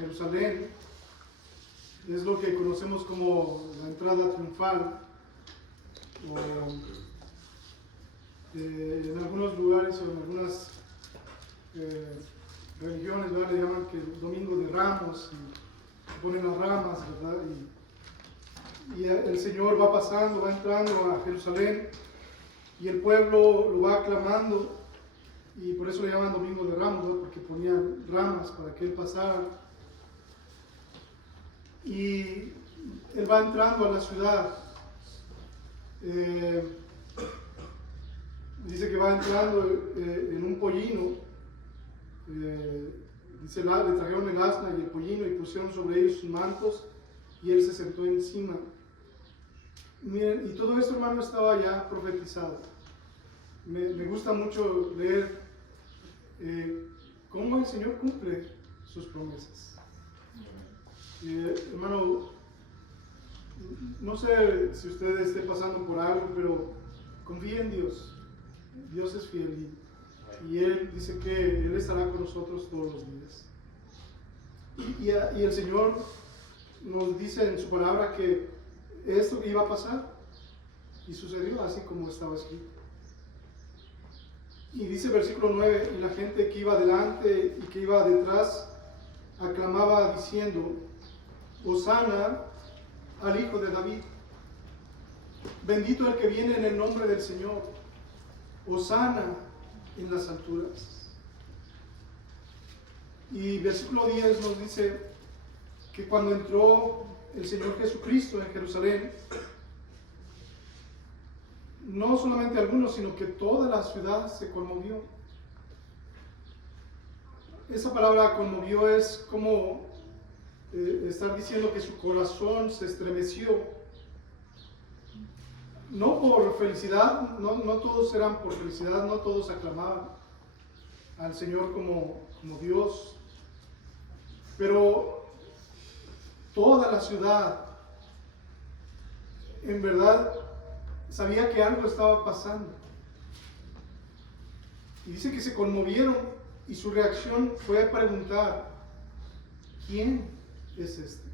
Jerusalén. Es lo que conocemos como la entrada triunfal, o en algunos lugares o en algunas religiones, ¿verdad?, le llaman que el domingo de Ramos, y se ponen las ramas, ¿verdad? Y el Señor va pasando, va entrando a Jerusalén y el pueblo lo va aclamando, y por eso le llaman domingo de Ramos, ¿verdad?, porque ponían ramas para que Él pasara. Y Él va entrando a la ciudad. Dice que va entrando en un pollino. Dice, le trajeron el asna y el pollino y pusieron sobre ellos sus mantos y Él se sentó encima. Miren, y todo esto, hermano, estaba ya profetizado. Me gusta mucho leer cómo el Señor cumple sus promesas. Hermano, no sé si usted esté pasando por algo, pero confíe en Dios. Dios es fiel y Él dice que Él estará con nosotros todos los días. Y el Señor nos dice en su palabra que esto iba a pasar, y sucedió así como estaba escrito. Y dice versículo 9, y la gente que iba delante y que iba detrás aclamaba diciendo: Hosana al Hijo de David, bendito el que viene en el nombre del Señor, Hosana en las alturas. Y versículo 10 nos dice que cuando entró el Señor Jesucristo en Jerusalén, no solamente algunos, sino que toda la ciudad se conmovió. Esa palabra conmovió es como estar diciendo que su corazón se estremeció. No por felicidad, no todos eran por felicidad, no todos aclamaban al Señor como Dios, pero toda la ciudad en verdad sabía que algo estaba pasando. Y dice que se conmovieron y su reacción fue preguntar: ¿quién es este?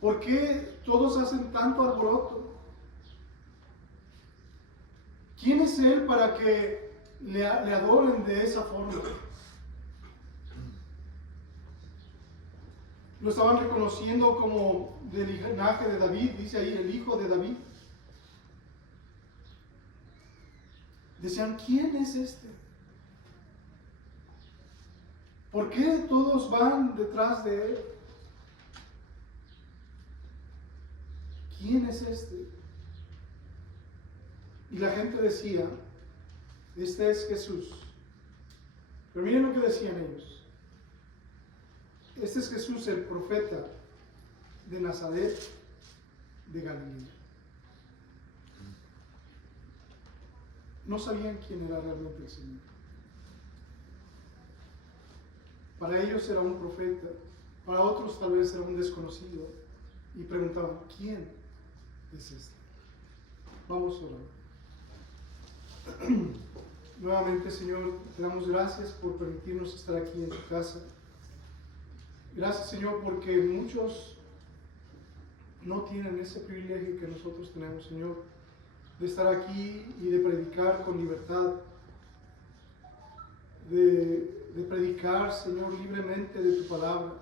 ¿Por qué todos hacen tanto alboroto? ¿Quién es Él para que le adoren de esa forma? Lo estaban reconociendo como del linaje de David, dice ahí, el hijo de David. Decían: ¿quién es este? ¿Por qué todos van detrás de Él? ¿Quién es este? Y la gente decía: este es Jesús. Pero miren lo que decían ellos: este es Jesús, el profeta de Nazaret de Galilea. No sabían quién era realmente el Señor. Para ellos era un profeta, para otros tal vez era un desconocido, y preguntaban: ¿quién es este? Vamos a orar. Nuevamente, Señor, te damos gracias por permitirnos estar aquí en tu casa. Gracias, Señor, porque muchos no tienen ese privilegio que nosotros tenemos, Señor, de estar aquí y de predicar con libertad, de predicar, Señor, libremente de tu palabra.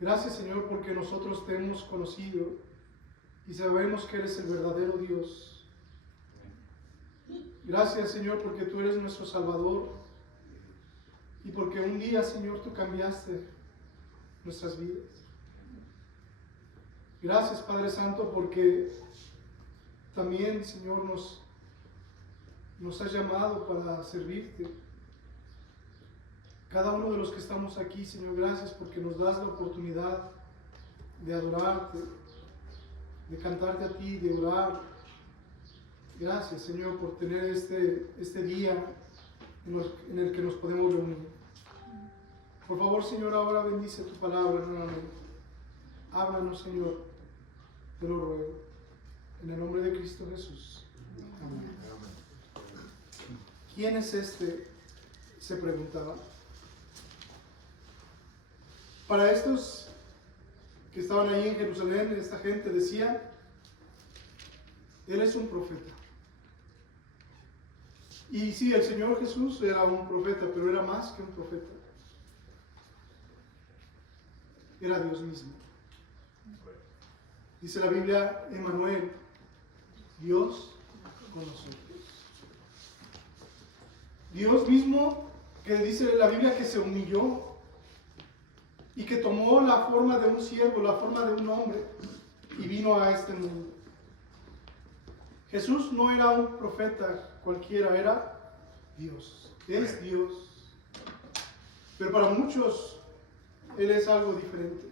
Gracias, Señor, porque nosotros te hemos conocido y sabemos que eres el verdadero Dios. Gracias, Señor, porque tú eres nuestro Salvador y porque un día, Señor, tú cambiaste nuestras vidas. Gracias, Padre Santo, porque también, Señor, nos has llamado para servirte. Cada uno de los que estamos aquí, Señor, gracias porque nos das la oportunidad de adorarte, de cantarte a ti, de orar. Gracias, Señor, por tener este día en el que nos podemos reunir. Por favor, Señor, ahora bendice tu palabra nuevamente. Háblanos, Señor, te lo ruego. En el nombre de Cristo Jesús. Amén. ¿Quién es este?, se preguntaba. Para estos que estaban ahí en Jerusalén, esta gente decía, Él es un profeta. Y sí, el Señor Jesús era un profeta, pero era más que un profeta. Era Dios mismo. Dice la Biblia, Emmanuel, Dios con nosotros. Dios mismo, que dice la Biblia que se humilló y que tomó la forma de un siervo, la forma de un hombre, y vino a este mundo. Jesús no era un profeta cualquiera, era Dios. Es Dios. Pero para muchos, Él es algo diferente.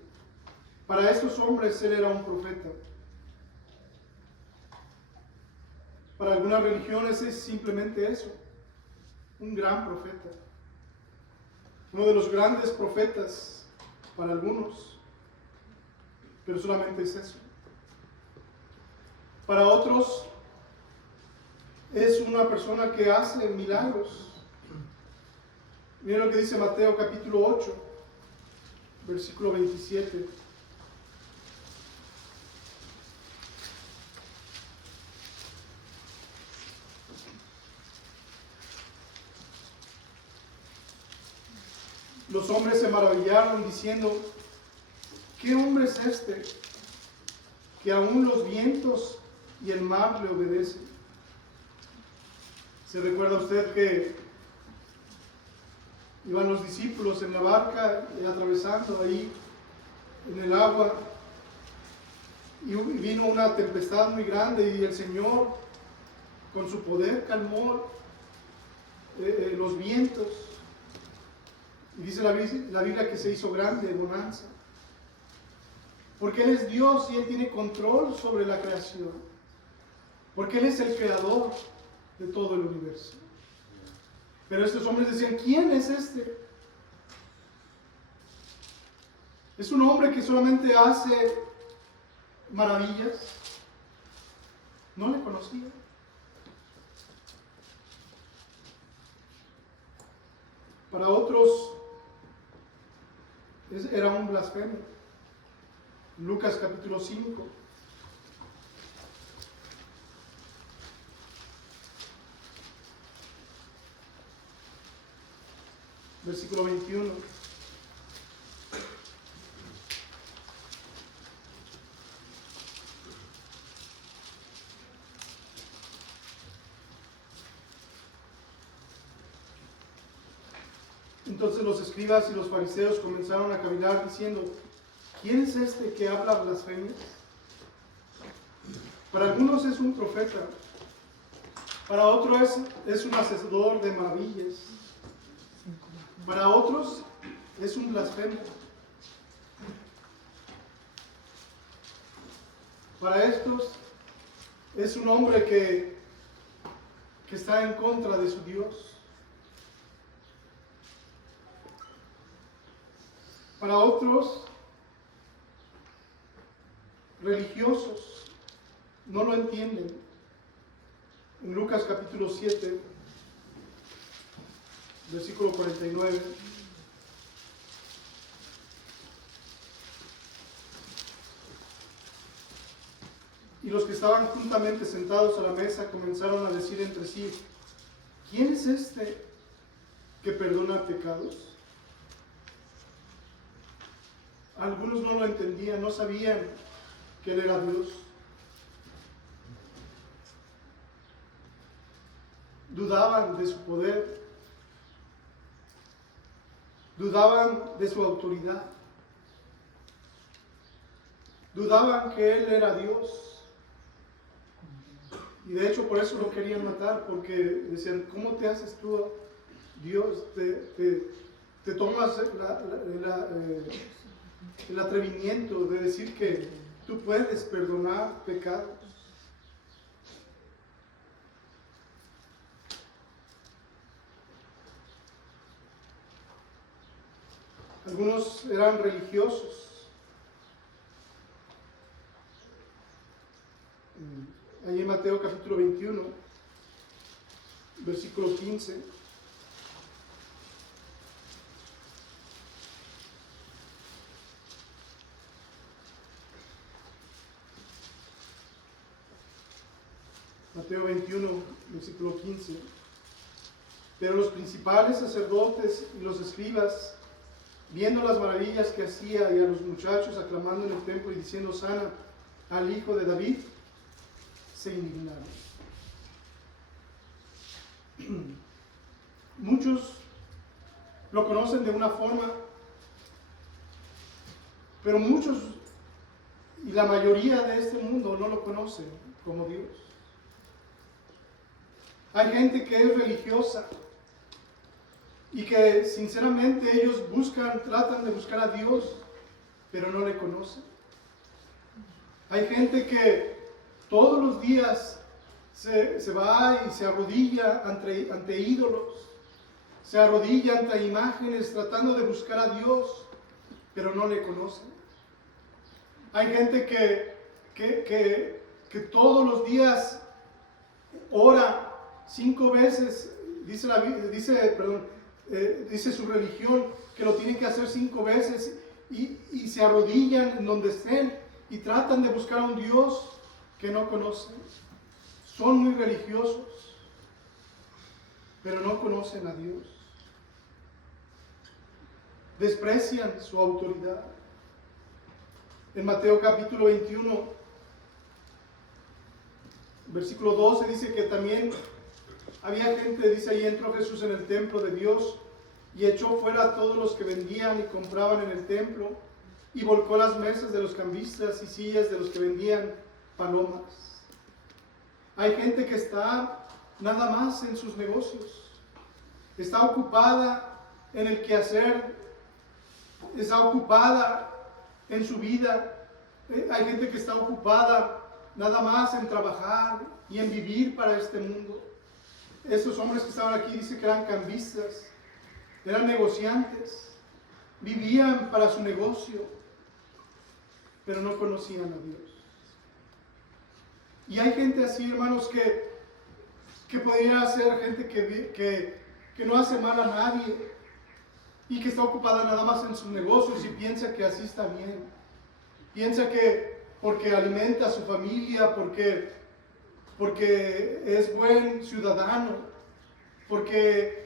Para estos hombres, Él era un profeta. Para algunas religiones es simplemente eso, un gran profeta. Uno de los grandes profetas para algunos, pero solamente es eso. Para otros es una persona que hace milagros. Miren lo que dice Mateo capítulo 8, versículo 27. Los hombres se maravillaron diciendo, ¿qué hombre es este que aún los vientos y el mar le obedecen? ¿Se recuerda usted que iban los discípulos en la barca atravesando ahí en el agua y vino una tempestad muy grande y el Señor con su poder calmó los vientos? Y dice la Biblia que se hizo grande bonanza. Porque Él es Dios y Él tiene control sobre la creación. Porque Él es el creador de todo el universo. Pero estos hombres decían, ¿quién es este? ¿Es un hombre que solamente hace maravillas? No le conocía. Para otros era un blasfemo. Lucas capítulo 5. Versículo 21. Entonces los escribas y los fariseos comenzaron a cavilar diciendo, ¿quién es este que habla blasfemias? Para algunos es un profeta, para otros es un hacedor de maravillas, para otros es un blasfemo. Para estos es un hombre que está en contra de su Dios. Para otros religiosos no lo entienden. En Lucas capítulo 7, versículo 49. Y los que estaban juntamente sentados a la mesa comenzaron a decir entre sí, ¿quién es este que perdona pecados? Algunos no lo entendían, no sabían que Él era Dios. Dudaban de su poder, dudaban de su autoridad, dudaban que Él era Dios. Y de hecho por eso lo querían matar, porque decían, ¿cómo te haces tú Dios? Te tomas el atrevimiento de decir que tú puedes perdonar pecados. Algunos eran religiosos. Ahí en Mateo capítulo 21, versículo 15. Mateo 21, versículo 15. Pero los principales sacerdotes y los escribas, viendo las maravillas que hacía y a los muchachos aclamando en el templo y diciendo sana al hijo de David, se indignaron. Muchos lo conocen de una forma, pero muchos y la mayoría de este mundo no lo conocen como Dios. Hay gente que es religiosa y que sinceramente ellos tratan de buscar a Dios, pero no le conocen. Hay gente que todos los días se va y se arrodilla ante ídolos, se arrodilla ante imágenes tratando de buscar a Dios, pero no le conocen. Hay gente que todos los días ora 5 veces, dice su religión que lo tienen que hacer 5 veces y se arrodillan en donde estén y tratan de buscar a un Dios que no conocen. Son muy religiosos, pero no conocen a Dios. Desprecian su autoridad. En Mateo capítulo 21, versículo 12 dice que también había gente, dice ahí, entró Jesús en el templo de Dios y echó fuera a todos los que vendían y compraban en el templo y volcó las mesas de los cambistas y sillas de los que vendían palomas. Hay gente que está nada más en sus negocios, está ocupada en el quehacer, está ocupada en su vida. Hay gente que está ocupada nada más en trabajar y en vivir para este mundo. Estos hombres que estaban aquí dice que eran cambistas, eran negociantes, vivían para su negocio, pero no conocían a Dios. Y hay gente así, hermanos, que podría ser gente que no hace mal a nadie y que está ocupada nada más en sus negocios y piensa que así está bien. Piensa que porque alimenta a su familia, porque es buen ciudadano, porque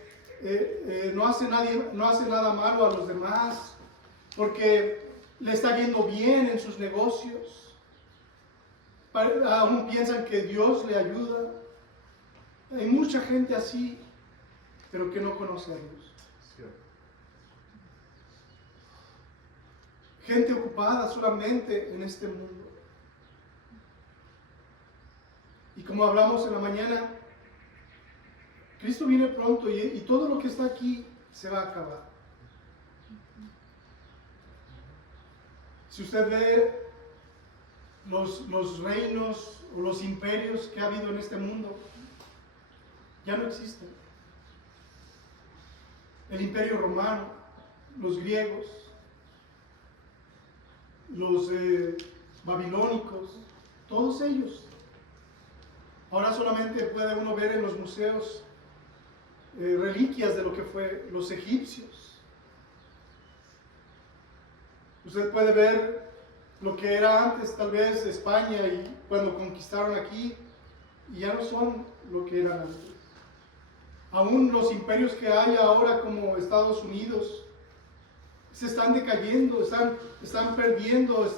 no hace nada malo a los demás, porque le está yendo bien en sus negocios. Aún piensan que Dios le ayuda. Hay mucha gente así, pero que no conoce a Dios. Gente ocupada solamente en este mundo. Y como hablamos en la mañana, Cristo viene pronto y todo lo que está aquí se va a acabar. Si usted ve los reinos o los imperios que ha habido en este mundo, ya no existen. El imperio romano, los griegos, los babilónicos, todos ellos. Ahora solamente puede uno ver en los museos reliquias de lo que fue los egipcios. Usted puede ver lo que era antes tal vez España y cuando conquistaron aquí, y ya no son lo que eran antes. Aún los imperios que hay ahora como Estados Unidos se están decayendo, están perdiendo,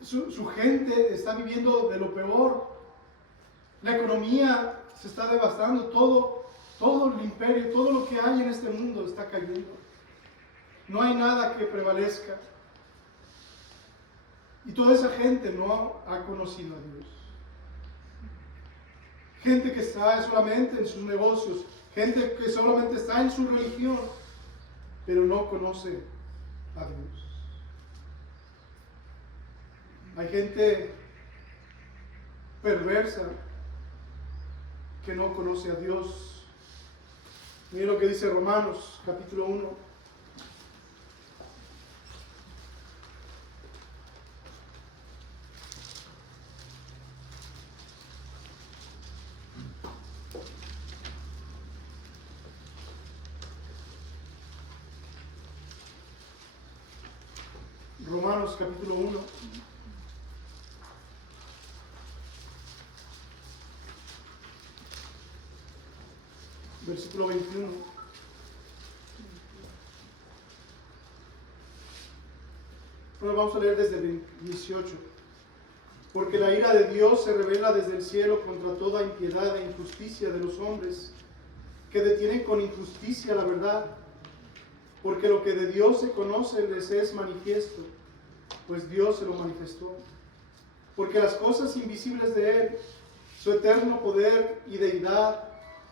su gente está viviendo de lo peor. La economía se está devastando, todo el imperio, todo lo que hay en este mundo está cayendo. No hay nada que prevalezca. Y toda esa gente no ha conocido a Dios. Gente que está solamente en sus negocios, gente que solamente está en su religión, pero no conoce a Dios. Hay gente perversa que no conoce a Dios. Miren lo que dice Romanos capítulo 1. Romanos capítulo 1. versículo 21. Bueno, vamos a leer desde el 18. Porque la ira de Dios se revela desde el cielo contra toda impiedad e injusticia de los hombres, que detienen con injusticia la verdad. Porque lo que de Dios se conoce les es manifiesto, pues Dios se lo manifestó. Porque las cosas invisibles de Él, su eterno poder y deidad,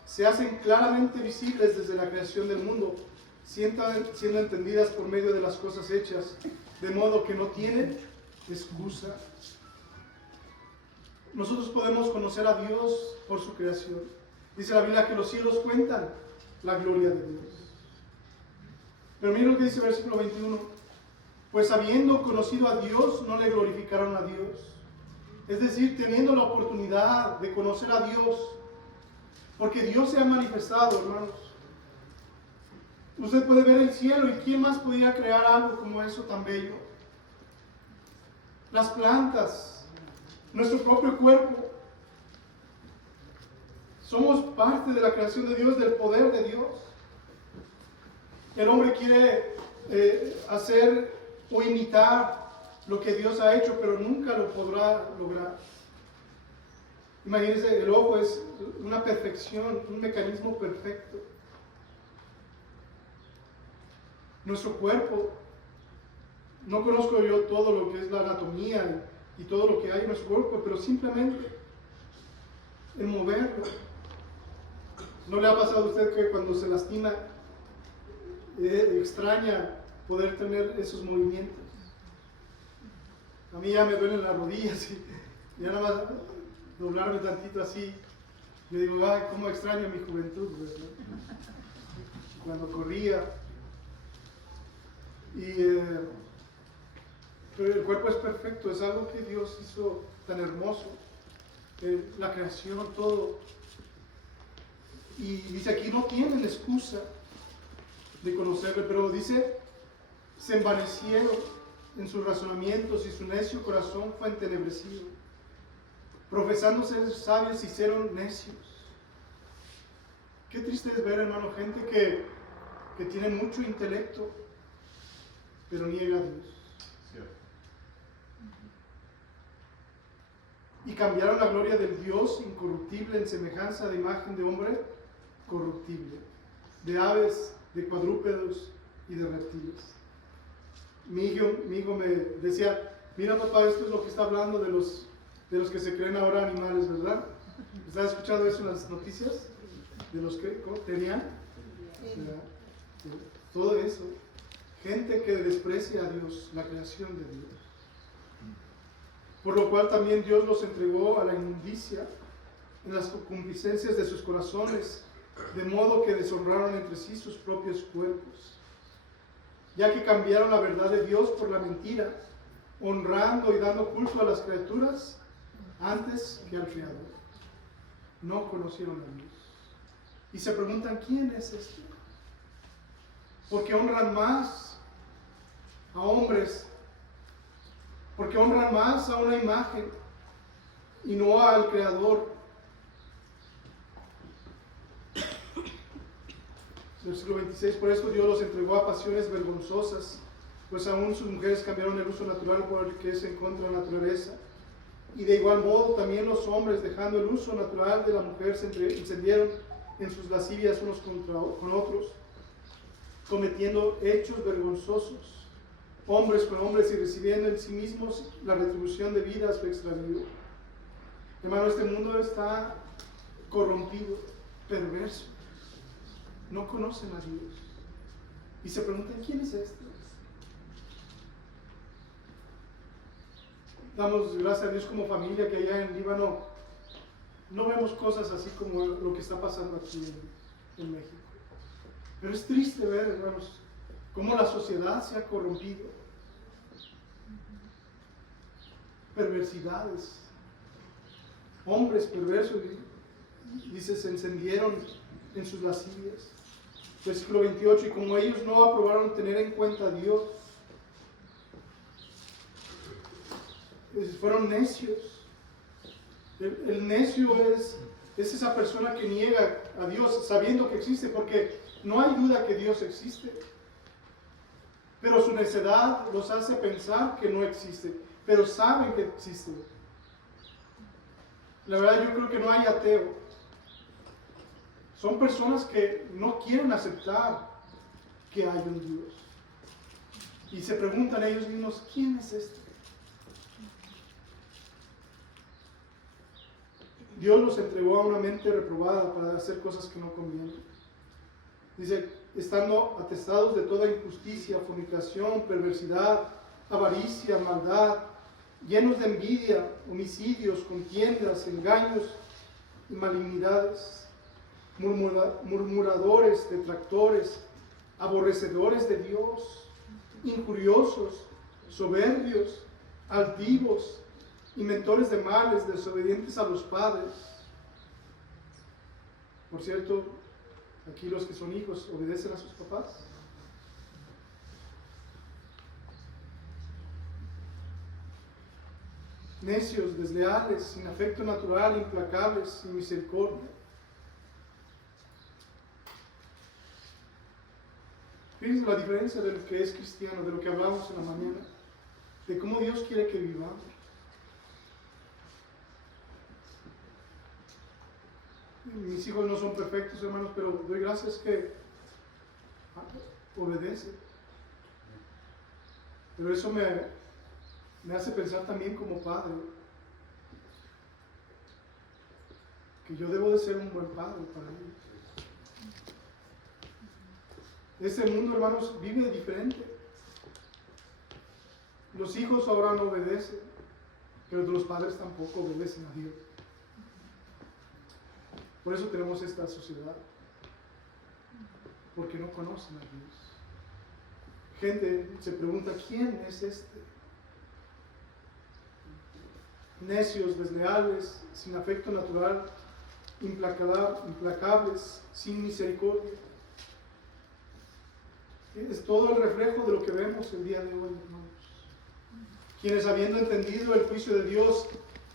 se hacen claramente visibles desde la creación del mundo, siendo entendidas por medio de las cosas hechas, de modo que no tienen excusa. Nosotros podemos conocer a Dios por su creación. Dice la Biblia que los cielos cuentan la gloria de Dios. Pero miren lo que dice el versículo 21. Pues habiendo conocido a Dios, no le glorificaron a Dios. Es decir, teniendo la oportunidad de conocer a Dios, porque Dios se ha manifestado, hermanos. Usted puede ver el cielo, y ¿quién más podría crear algo como eso tan bello? Las plantas, nuestro propio cuerpo. Somos parte de la creación de Dios, del poder de Dios. El hombre quiere hacer o imitar lo que Dios ha hecho, pero nunca lo podrá lograr. Imagínense, el ojo es una perfección, un mecanismo perfecto. Nuestro cuerpo, no conozco yo todo lo que es la anatomía y todo lo que hay en nuestro cuerpo, pero simplemente el moverlo. ¿No le ha pasado a usted que cuando se lastima extraña poder tener esos movimientos? A mí ya me duelen las rodillas y ya nada más doblarme tantito así, yo digo, ay, cómo extraño mi juventud, ¿verdad? Cuando corría. Pero el cuerpo es perfecto, es algo que Dios hizo tan hermoso, la creación, todo. Y dice aquí, no tienen excusa de conocerle, pero dice, se envanecieron en sus razonamientos y su necio corazón fue entenebrecido. Profesando ser sabios, se hicieron necios. Qué triste es ver, hermano, gente que tiene mucho intelecto, pero niega a Dios. Y cambiaron la gloria del Dios incorruptible en semejanza de imagen de hombre corruptible, de aves, de cuadrúpedos y de reptiles. Mi hijo me decía, mira papá, esto es lo que está hablando de los que se creen ahora animales, ¿verdad? ¿Usted ha escuchado eso en las noticias? De los que tenían todo eso. Gente que desprecia a Dios, la creación de Dios. Por lo cual también Dios los entregó a la inmundicia en las concupiscencias de sus corazones, de modo que deshonraron entre sí sus propios cuerpos, ya que cambiaron la verdad de Dios por la mentira, honrando y dando culto a las criaturas antes que al Creador. No conocieron a Dios. Y se preguntan, ¿quién es este? Porque honran más a hombres, porque honran más a una imagen y no al Creador. Versículo 26, por esto Dios los entregó a pasiones vergonzosas, pues aún sus mujeres cambiaron el uso natural por el que es en contra de la naturaleza. Y de igual modo también los hombres, dejando el uso natural de la mujer, se encendieron en sus lascivias unos con otros, cometiendo hechos vergonzosos, hombres con hombres, y recibiendo en sí mismos la retribución debida a su extravío. Hermano, este mundo está corrompido, perverso. No conocen a Dios. Y se preguntan, ¿quién es este? Damos gracias a Dios como familia que allá en Líbano no vemos cosas así como lo que está pasando aquí en México. Pero es triste ver, hermanos, cómo la sociedad se ha corrompido. Perversidades. Hombres perversos, dice, se encendieron en sus lascivias. Versículo 28, y como ellos no aprobaron tener en cuenta a Dios, fueron necios. El necio es es esa persona que niega a Dios sabiendo que existe, porque no hay duda que Dios existe. Pero su necedad los hace pensar que no existe, pero saben que existe. La verdad, yo creo que no hay ateo. Son personas que no quieren aceptar que hay un Dios. Y se preguntan ellos mismos, ¿quién es este? Dios los entregó a una mente reprobada para hacer cosas que no convienen. Dice, estando atestados de toda injusticia, fornicación, perversidad, avaricia, maldad, llenos de envidia, homicidios, contiendas, engaños y malignidades, murmuradores, detractores, aborrecedores de Dios, injuriosos, soberbios, altivos, inventores de males, desobedientes a los padres. Por cierto, aquí los que son hijos obedecen a sus papás. Necios, desleales, sin afecto natural, implacables, sin misericordia. Fíjense la diferencia de lo que es cristiano, de lo que hablamos en la mañana, de cómo Dios quiere que vivamos. Mis hijos no son perfectos, hermanos, pero doy gracias que obedecen. Pero eso me hace pensar también como padre, que yo debo de ser un buen padre para ellos. Este mundo, hermanos, vive diferente. Los hijos ahora no obedecen, pero los padres tampoco obedecen a Dios. Por eso tenemos esta sociedad, porque no conocen a Dios. Gente se pregunta, ¿quién es este? Necios, desleales, sin afecto natural, implacables, sin misericordia. Es todo el reflejo de lo que vemos el día de hoy, hermanos. Quienes, habiendo entendido el juicio de Dios,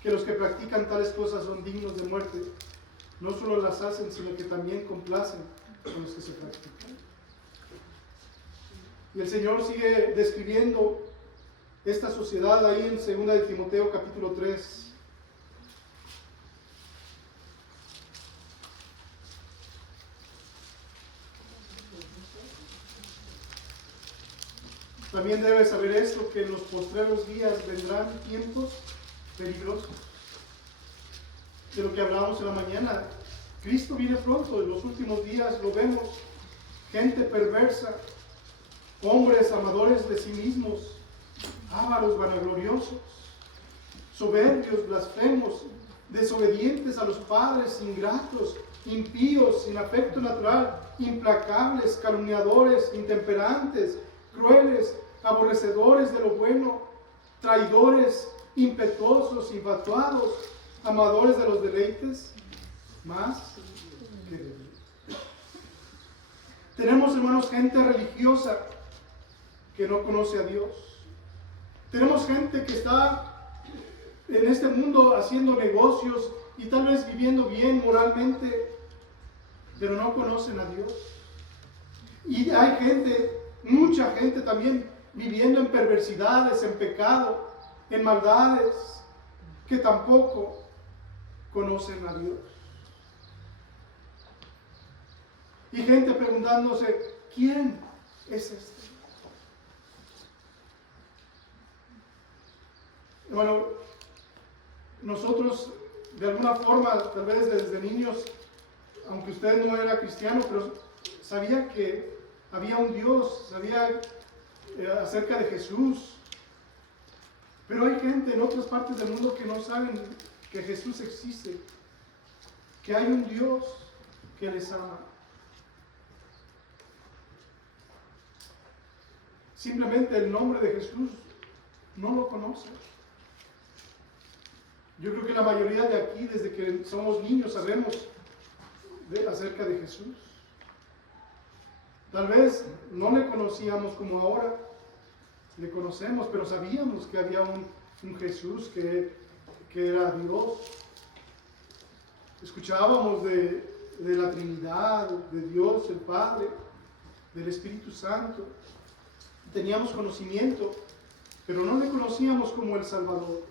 que los que practican tales cosas son dignos de muerte, no solo las hacen, sino que también complacen con los que se practican. Y el Señor sigue describiendo esta sociedad ahí en 2 de Timoteo capítulo 3. También debes saber esto, que en los postreros días vendrán tiempos peligrosos. De lo que hablábamos en la mañana, Cristo viene pronto, en los últimos días lo vemos, gente perversa, hombres amadores de sí mismos, ávaros, vanagloriosos, soberbios, blasfemos, desobedientes a los padres, ingratos, impíos, sin afecto natural, implacables, calumniadores, intemperantes, crueles, aborrecedores de lo bueno, traidores, impetuosos, infatuados, amadores de los deleites, más que de Dios. Tenemos, hermanos, gente religiosa que no conoce a Dios. Tenemos gente que está en este mundo haciendo negocios y tal vez viviendo bien moralmente, pero no conocen a Dios. Y hay gente, mucha gente también, viviendo en perversidades, en pecado, en maldades, que tampoco conocen a Dios. Y gente preguntándose, ¿quién es este? Bueno, nosotros de alguna forma, tal vez desde niños, aunque usted no era cristiano, pero sabía que había un Dios, sabía acerca de Jesús. Pero hay gente en otras partes del mundo que no saben que Jesús existe, que hay un Dios que les ama. Simplemente el nombre de Jesús no lo conocen. Yo creo que la mayoría de aquí, desde que somos niños, sabemos acerca de Jesús. Tal vez no le conocíamos como ahora le conocemos, pero sabíamos que había un Jesús que era Dios. Escuchábamos de la Trinidad, de Dios, el Padre, del Espíritu Santo. Teníamos conocimiento, pero no le conocíamos como el Salvador.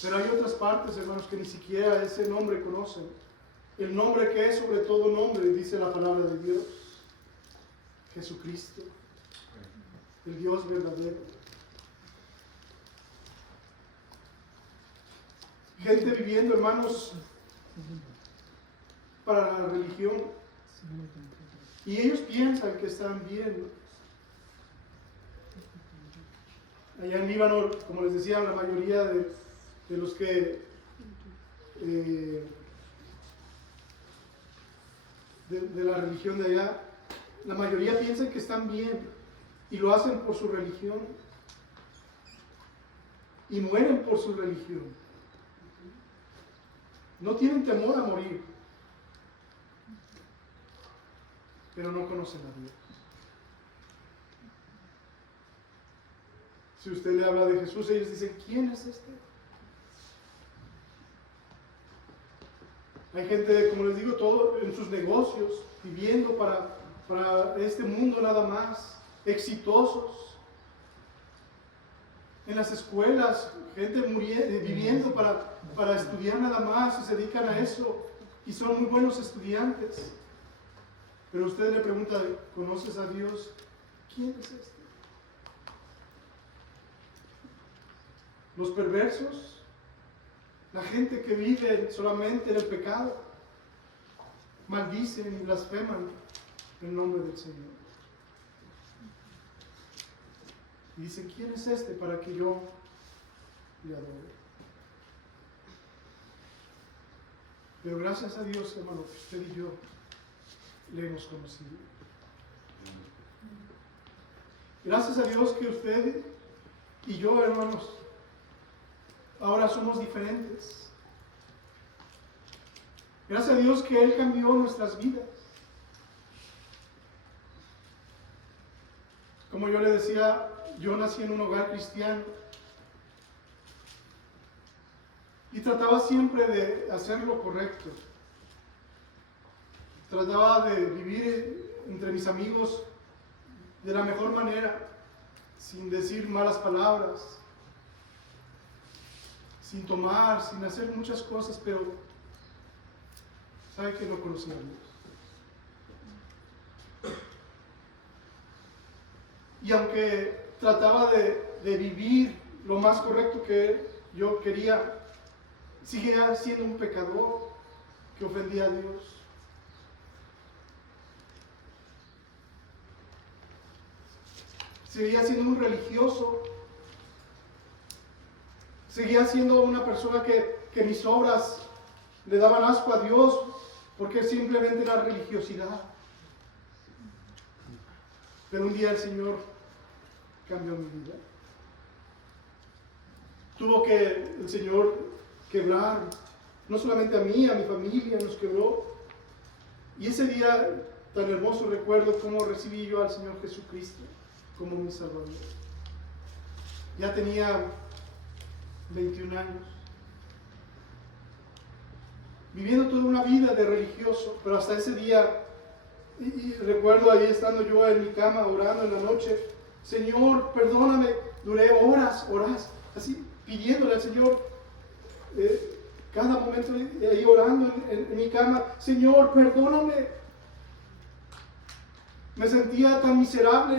Pero hay otras partes, hermanos, que ni siquiera ese nombre conocen. El nombre que es sobre todo nombre, dice la palabra de Dios. Jesucristo, el Dios verdadero. Gente viviendo, hermanos, para la religión. Y ellos piensan que están bien. Allá en Líbano, como les decía, la mayoría de los que de la religión de allá, la mayoría piensan que están bien y lo hacen por su religión y mueren por su religión. No tienen temor a morir, pero no conocen a Dios. Si usted le habla de Jesús, ellos dicen, ¿quién es este? Hay gente, como les digo, todo en sus negocios, viviendo para este mundo nada más, exitosos. En las escuelas, gente viviendo para estudiar nada más, y se dedican a eso, y son muy buenos estudiantes. Pero usted le pregunta, ¿conoces a Dios? ¿Quién es este? Los perversos, la gente que vive solamente en el pecado, maldicen y blasfeman el nombre del Señor. Y dicen, ¿quién es este para que yo le adore? Pero gracias a Dios, hermano, que usted y yo le hemos conocido. Gracias a Dios que usted y yo, hermanos, ahora somos diferentes. Gracias a Dios que Él cambió nuestras vidas. Como yo le decía, yo nací en un hogar cristiano y trataba siempre de hacer lo correcto. Trataba de vivir entre mis amigos de la mejor manera, sin decir malas palabras, sin tomar, sin hacer muchas cosas, pero sabe que no conocía a Dios. Y aunque trataba de vivir lo más correcto que yo quería, seguía siendo un pecador que ofendía a Dios. Seguía siendo un religioso. Seguía siendo una persona que mis obras le daban asco a Dios porque simplemente era religiosidad. Pero un día el Señor cambió mi vida. Tuvo que el Señor quebrar, no solamente a mí, a mi familia, nos quebró. Y ese día tan hermoso recuerdo cómo recibí yo al Señor Jesucristo como mi Salvador. Ya tenía 21 años, viviendo toda una vida de religioso, pero hasta ese día, y recuerdo ahí estando yo en mi cama orando en la noche, Señor, perdóname, duré horas, así pidiéndole al Señor, cada momento ahí orando en mi cama, Señor, perdóname. Me sentía tan miserable.